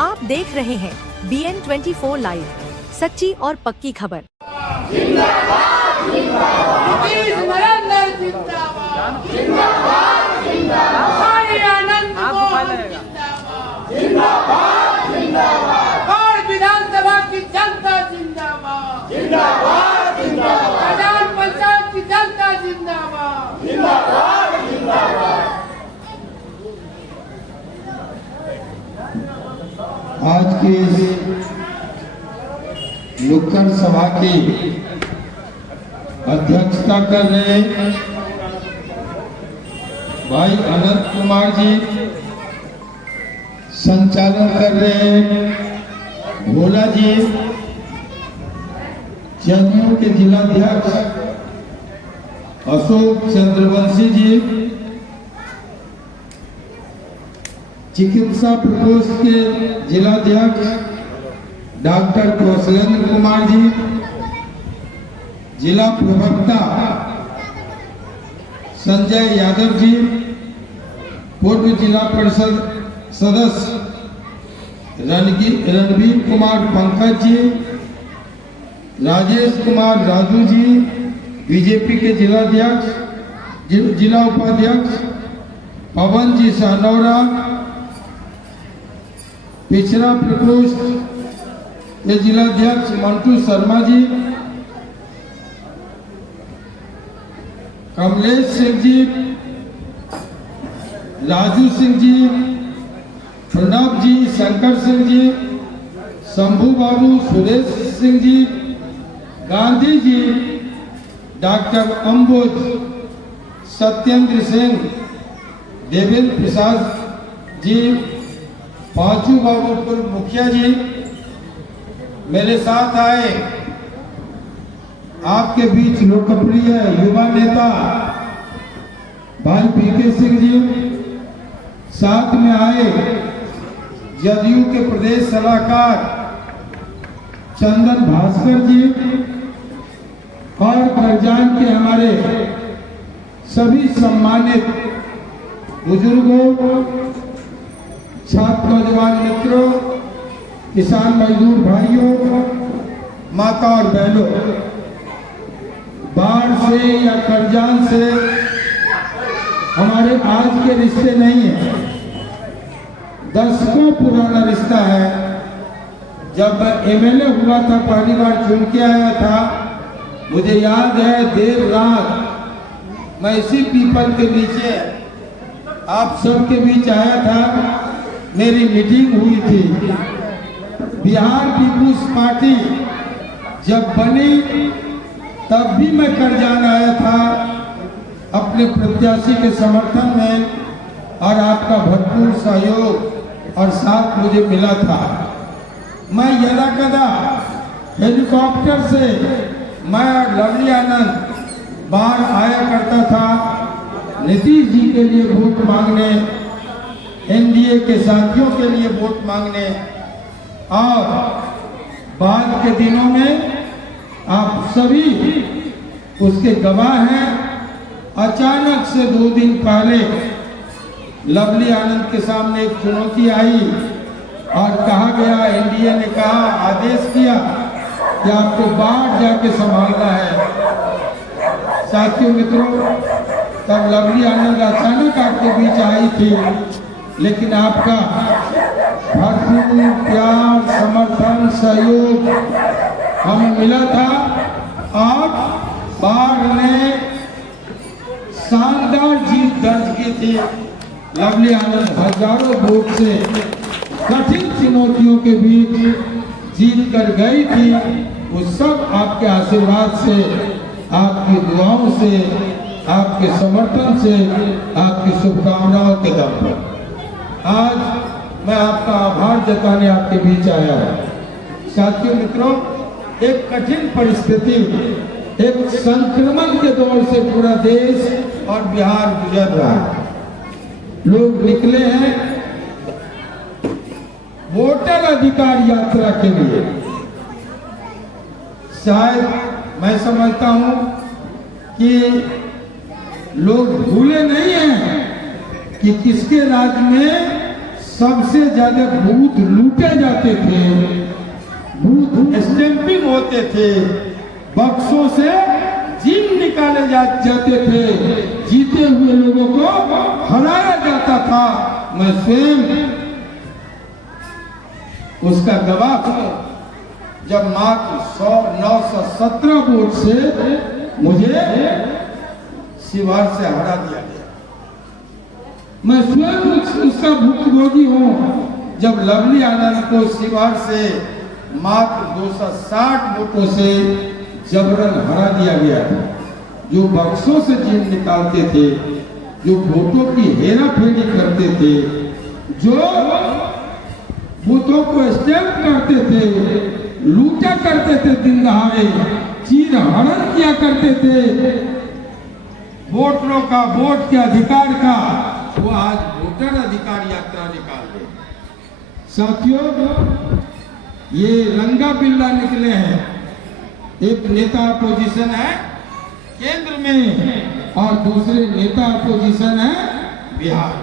आप देख रहे हैं BN24 लाइव, सच्ची और पक्की खबर। विधानसभा की जनता जिंदाबाद, जिंदाबाद, जिंदाबाद, पंचायत की जनता जिंदाबाद, जिंदाबाद, जिंदाबाद। आज की नुक्कड़ सभा की अध्यक्षता कर रहे भाई अनंत कुमार जी, संचालन कर रहे भोला जी, जदयू के जिलाध्यक्ष अशोक चंद्रवंशी जी, चिकित्सा प्रकोष्ठ के जिलाध्यक्ष डॉक्टर कौशलेंद्र कुमार जी, जिला प्रवक्ता संजय यादव जी, पूर्व जिला परिषद सदस्य रणवीर कुमार पंकज जी, राजेश कुमार राजू जी, बीजेपी के जिला उपाध्यक्ष पवन जी सानौरा, पिछड़ा प्रकोष्ठ के जिलाध्यक्ष मंटू शर्मा जी, कमलेश सिंह जी, राजू सिंह जी, प्रणब जी, शंकर सिंह जी, शंभू बाबू, सुरेश सिंह जी, गांधी जी, डॉक्टर अंबुज, सत्येंद्र सिंह, देवेंद्र प्रसाद जी, पांचू बाबू मुखिया जी मेरे साथ आए। आपके बीच लोकप्रिय युवा नेता भाई पीके सिंह जी, साथ में आए जदयू के प्रदेश सलाहकार चंदन भास्कर जी और करजान के हमारे सभी सम्मानित बुजुर्गों, छात्र नौजवान मित्रों, किसान मजदूर भाइयों, माता और बहनों, बाढ़ से या करजान से हमारे आज के रिश्ते नहीं है, दशकों पुराना रिश्ता है। जब मैं एमएलए हुआ था, पहली बार चुन के आया था, मुझे याद है देर रात मैं इसी पीपल के नीचे आप सबके बीच आया था, मेरी मीटिंग हुई थी। बिहार पीपुल्स पार्टी जब बनी तब भी मैं करजान आया था अपने प्रत्याशी के समर्थन में, और आपका भरपूर सहयोग और साथ मुझे मिला था। मैं यदा कदा हेलीकॉप्टर से मैं और लवली आनंद बाहर आया करता था नीतीश जी के लिए वोट मांगने, एनडीए के साथियों के लिए वोट मांगने, और बाद के दिनों में आप सभी उसके गवाह हैं। अचानक से 2 दिन पहले लवली आनंद के सामने एक चुनौती आई और कहा गया, एनडीए ने कहा, आदेश किया कि आपको बाहर जाके संभालना है। साथियों मित्रों, तब लवली आनंद अचानक आपके बीच आई थी, लेकिन आपका भरपूर प्यार, समर्थन, सहयोग हमें मिला था। और बाढ़ ने शानदार जीत दर्ज की थी। लवली आनंद हजारों वोट से कठिन चुनौतियों के बीच जीत कर गई थी। वो सब आपके आशीर्वाद से, आपकी दुआओं से, आपके समर्थन से, आपकी शुभकामनाओं के दम पर आज मैं आपका आभार जताने आपके बीच आया हूँ। साथियों मित्रों, एक कठिन परिस्थिति, एक संक्रमण के दौर से पूरा देश और बिहार गुजर रहा है। लोग निकले हैं वोटर अधिकार यात्रा के लिए। शायद मैं समझता हूं कि लोग भूले नहीं हैं कि किसके राज में सबसे ज्यादा बूथ लूटे जाते थे, बूथ स्टैंपिंग होते थे, बक्सों से जीन निकाले जाते थे, जीते हुए लोगों को हराया जाता था। मैं स्वयं उसका गवाह हूं। जब मात्र 917 वोट से मुझे शिवहर से हरा दिया गया, मैं स्वयं उसका भुक्तभोगी हूं। जब लवली आनंद को शिवहर से मात्र 260 वोटों से जबरन हरा दिया गया था। जो बक्सों से जीत निकालते थे, जो वोटों की हेरा फेरी करते थे, जो बूथों को स्टैंप करते थे, लूटा करते थे, दिन दहाड़े चीर हरण किया करते थे वोटरों का, वोट के अधिकार का, वो आज वोटर अधिकार यात्रा निकाल रहे। साथियों, ये रंगा बिल्ला निकले हैं। एक नेता अपोजिशन है केंद्र में और दूसरे नेता अपोजिशन है बिहार।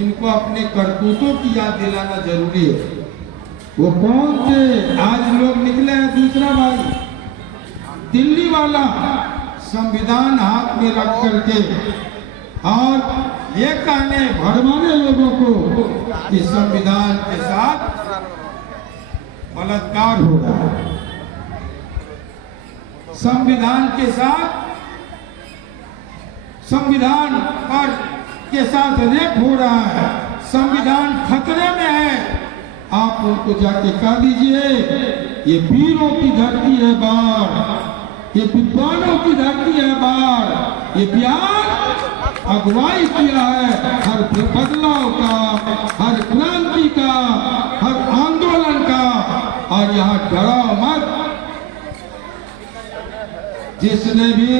इनको अपने करतूतों की याद दिलाना जरूरी है। वो कौन थे? आज लोग निकले हैं। दूसरा भाई, दिल्ली वाला संविधान हाथ में रख करके और ये कहने भरमाने लोगों को कि संविधान के साथ बलात्कार हो रहा है, संविधान के साथ, संविधान पर के साथ रेप हो रहा है, संविधान खतरे में है। आप उनको जाके कह दीजिए ये वीरों की धरती है बाढ़, ये विद्वानों की धरती है बाढ़। ये बिहार अगुवाई किया है हर बदलाव का, हर क्रांति का, हर आंदोलन का, और यहाँ डराओ मत। जिसने भी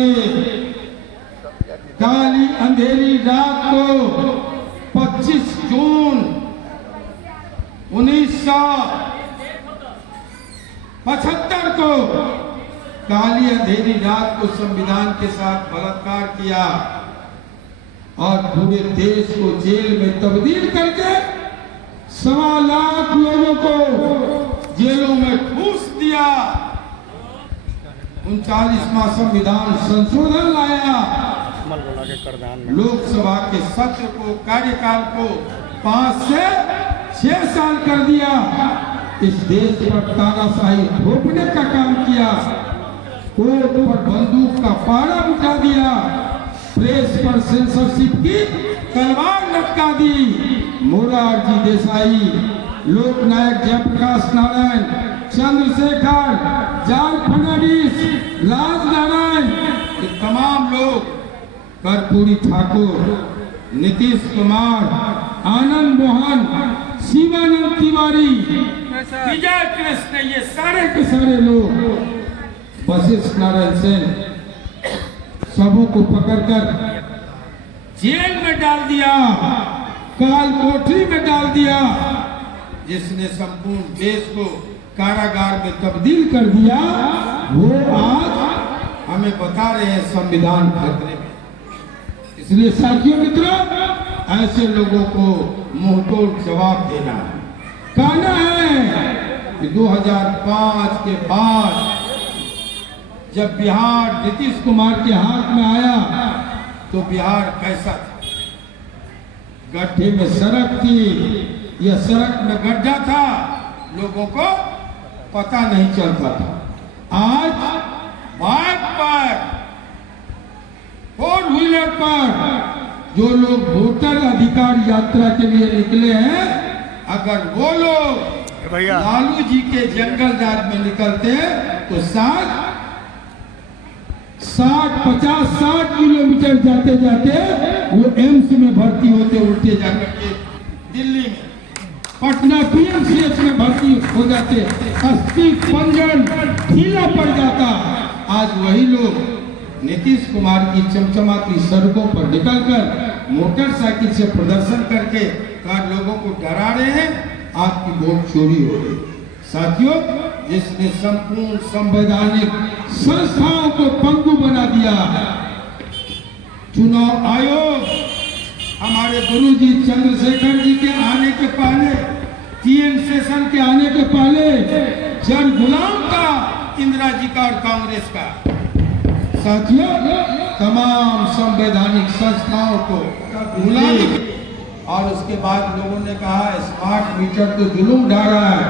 काली अंधेरी रात को 25 जून 1975 को काली अंधेरी रात को संविधान के साथ बलात्कार किया और पूरे देश को जेल में तब्दील करके 1.25 लाख लोगों को जेलों में ठूस दिया, 39वां संविधान संशोधन लाया, लोकसभा के सत्र को, कार्यकाल को 5 से 6 साल कर दिया। इस देश पर तानाशाही थोपने का काम किया, कोर्ट पर बंदूक का पारा उठा दिया, प्रेस पर सेंसरशिप की तलवार लटका दी। मोरारजी देसाई, लोकनायक जयप्रकाश नारायण, चंद्रशेखर, जॉर्ज फर्नांडिस, राजनारायण, ये तमाम लोग, कर्पूरी ठाकुर, नीतीश कुमार, आनंद मोहन, शिवानंद तिवारी, विजय कृष्ण, ये सारे के सारे लोग, वशिष्ठ नारायण सेन, सबों को पकड़कर जेल में डाल दिया, काल कोठरी में डाल दिया। जिसने संपूर्ण देश को कारागार में तब्दील कर दिया, वो आज हमें बता रहे हैं संविधान खतरे में। इसलिए साथियों मित्रों, ऐसे लोगों को मुंहतोड़ जवाब देना है। कहना है कि 2005 के बाद जब बिहार नीतीश कुमार के हाथ में आया तो बिहार कैसा था? गड्ढे में सड़क थी या सड़क में गड्ढा था, लोगों को पता नहीं चलता था। आज बाइक पर, 4 व्हीलर पर जो लोग वोटर अधिकार यात्रा के लिए निकले हैं, अगर वो लोग लालू जी के जंगल राज में निकलते तो 60 किलोमीटर जाते जाते वो एम्स में भर्ती होते, उल्टे जाकर के दिल्ली में, पटना पीएमसीएच में भर्ती हो जाते, अस्थि पंजन ढीला पड़ जाता। आज वही लोग नीतीश कुमार की चमचमाती सड़कों पर निकलकर मोटरसाइकिल से प्रदर्शन करके लोगों को डरा रहे हैं, आपकी वोट चोरी हो रही। साथियों, जिसने संपूर्ण संवैधानिक संस्थाओं को पंगु बना दिया, चुनाव आयोग हमारे गुरुजी चंद्रशेखर जी के आने के पहले, TN सेशन के आने के पहले जन गुलाम का, इंदिरा जी का और कांग्रेस का। साथियों, तमाम संवैधानिक संस्थाओं को गुलामी, और उसके बाद लोगों ने कहा स्मार्ट मीटर तो जुलूम ढा रहा है,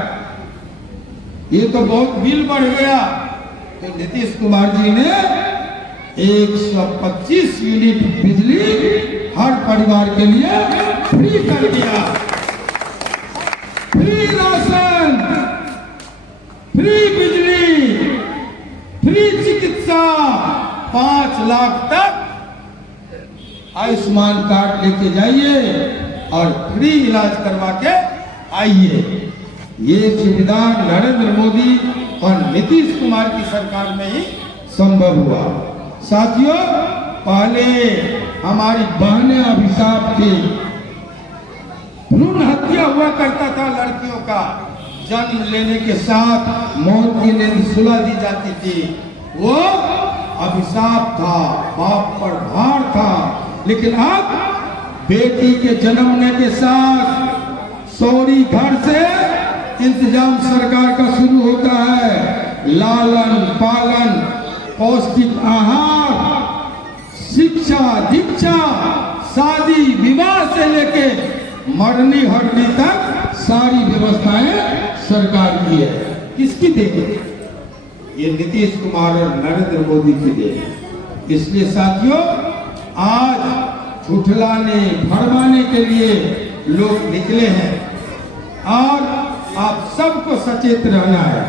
ये तो बहुत बिल बढ़ गया। तो नीतीश कुमार जी ने 125 यूनिट बिजली हर परिवार के लिए फ्री कर दिया, फ्री राशन, फ्री बिजली, फ्री चिकित्सा, 5 लाख तक आयुष्मान कार्ड लेके जाइए और फ्री इलाज करवा के आइए। ये सुविधा नरेंद्र मोदी और नीतीश कुमार की सरकार में ही संभव हुआ। साथियों, पहले हमारी बहनें अभिशाप थी, भ्रूण हत्या हुआ करता था लड़कियों का, जन्म लेने के साथ मौत की नींद सुला दी जाती थी, वो अभिशाप था, बाप पर भार था। लेकिन अब बेटी के जन्मने के साथ सौरी घर से इंतजाम सरकार का शुरू होता है। लालन पालन, पौष्टिक आहार, शिक्षा दीक्षा, शादी विवाह से लेके मरनी हरनी तक सारी व्यवस्थाएं सरकार की है। किसकी देन? ये नीतीश कुमार और नरेंद्र मोदी की देन। इसलिए साथियों, आज झुठलाने भरमाने के लिए लोग निकले हैं और आप सबको सचेत रहना है,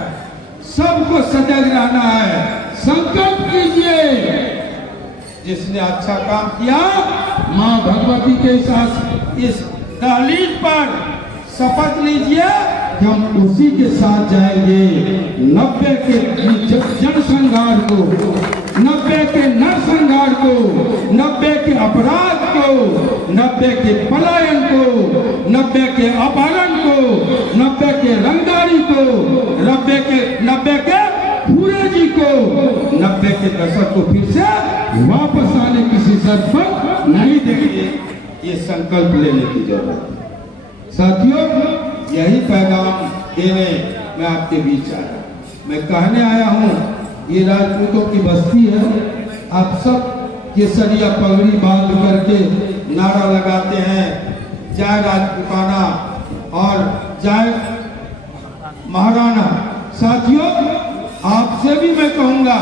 सबको सजग रहना है। संकल्प कीजिए, जिसने अच्छा काम किया मां भगवती के साथ इस दहलीज पर शपथ लीजिए कि हम उसी के साथ जाएंगे। 90 के जनसंहार को, 90 के नरसंहार को, 90 के अपराध को, 90 के पलायन को, 90 के अपहरण को, 90 के रंगदारी को, 90 के पूरे जी को, 90 के दशक को फिर से वापस आने किसी शर्त पर नहीं देंगे। ये संकल्प लेने की जरूरत है। साथियों, यही पैगाम देने मैं आपके बीच आया। मैं कहने आया हूँ, ये राजपूतों की बस्ती है। आप सब केसरिया पगड़ी बांध करके नारा लगाते हैं, जय राजपूताना और जय महाराणा। साथियों, आपसे भी मैं कहूंगा,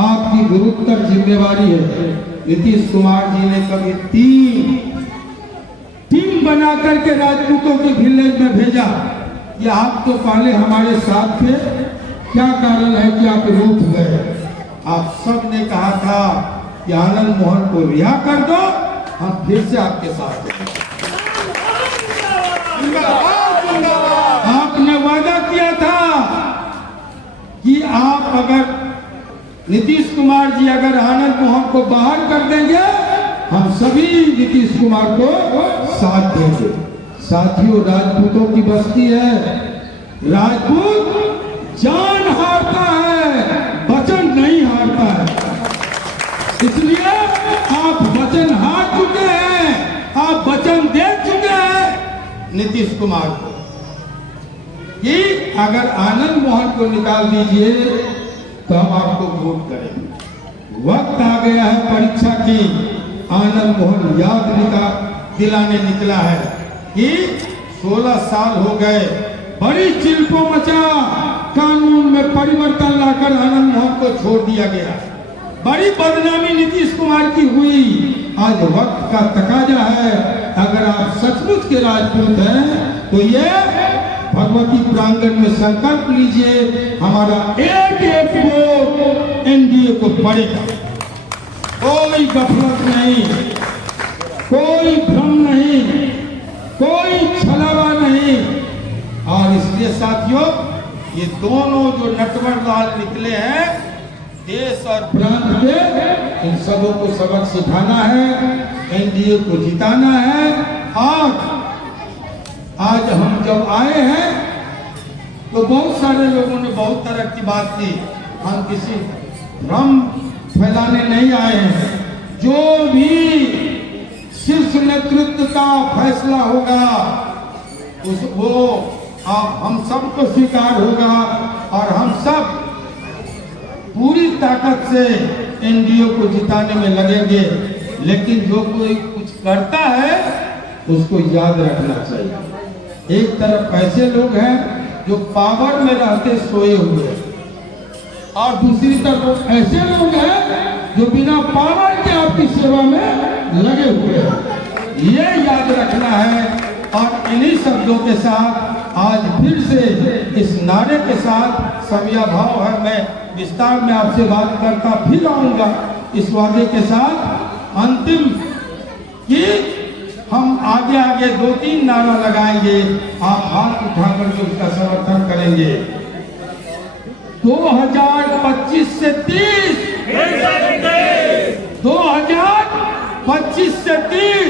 आपकी गुरुतर जिम्मेवारी है। नीतीश कुमार जी ने कभी टीम बना करके राजपूतों के विलेज में भेजा, कि आप तो पहले हमारे साथ थे, क्या कारण है कि आप रूठ गए? आप सब ने कहा था कि आनंद मोहन को रिहा कर दो, हम फिर से आपके साथ हैं। आपने वादा किया था कि आप अगर नीतीश कुमार जी अगर आनंद मोहन को बाहर कर देंगे, हम सभी नीतीश कुमार को साथ देंगे। साथियों, राजपूतों की बस्ती है। राजपूत जान हारता है, वचन नहीं हारता है। इसलिए आप वचन हार चुके हैं, आप वचन दे चुके हैं नीतीश कुमार को कि अगर आनंद मोहन को निकाल दीजिए तो हम आपको वोट करेंगे। वक्त आ गया है परीक्षा की। आनंद मोहन याद दिलाने निकला है कि 16 साल हो गए, बड़ी चिल्को मचा, कानून में परिवर्तन लाकर आनंद मोहन को छोड़ दिया गया। बड़ी बदनामी नीतीश कुमार की हुई। आज वक्त का तकाजा है, अगर आप सचमुच के राजपूत हैं तो ये भगवती प्रांगण में संकल्प लीजिए, हमारा एक एक वोट एनडीए को पड़ेगा। कोई गफलत नहीं, कोई भ्रम नहीं, कोई छलावा नहीं। और इसलिए साथियों, ये दोनों जो नटवर लाल निकले हैं, देश और प्रांत के, इन सबों को सबक सिखाना है, एनडीए को जिताना है। आज हम जब आए हैं तो बहुत सारे लोगों ने बहुत तरह की बात की। हम किसी भ्रम फैलाने नहीं आए हैं। जो भी शीर्ष नेतृत्व का फैसला होगा वो हम सबको स्वीकार होगा और हम सब पूरी ताकत से एनडीए को जिताने में लगेंगे। लेकिन जो कोई कुछ करता है उसको याद रखना चाहिए। एक तरफ ऐसे लोग हैं जो पावर में रहते सोए हुए हैं, और दूसरी तरफ ऐसे लोग हैं जो बिना पावर के आपकी सेवा में लगे हुए हैं। ये याद रखना है। और इन्हीं शब्दों के साथ आज फिर से इस नारे के साथ समिया भाव है, मैं विस्तार में आपसे बात करता फिर आऊंगा इस वादे के साथ अंतिम कि हम आगे आगे 2-3 नारा लगाएंगे, आप हाथ उठा करके उसका समर्थन करेंगे। 2025 से 30, 2025 से 30,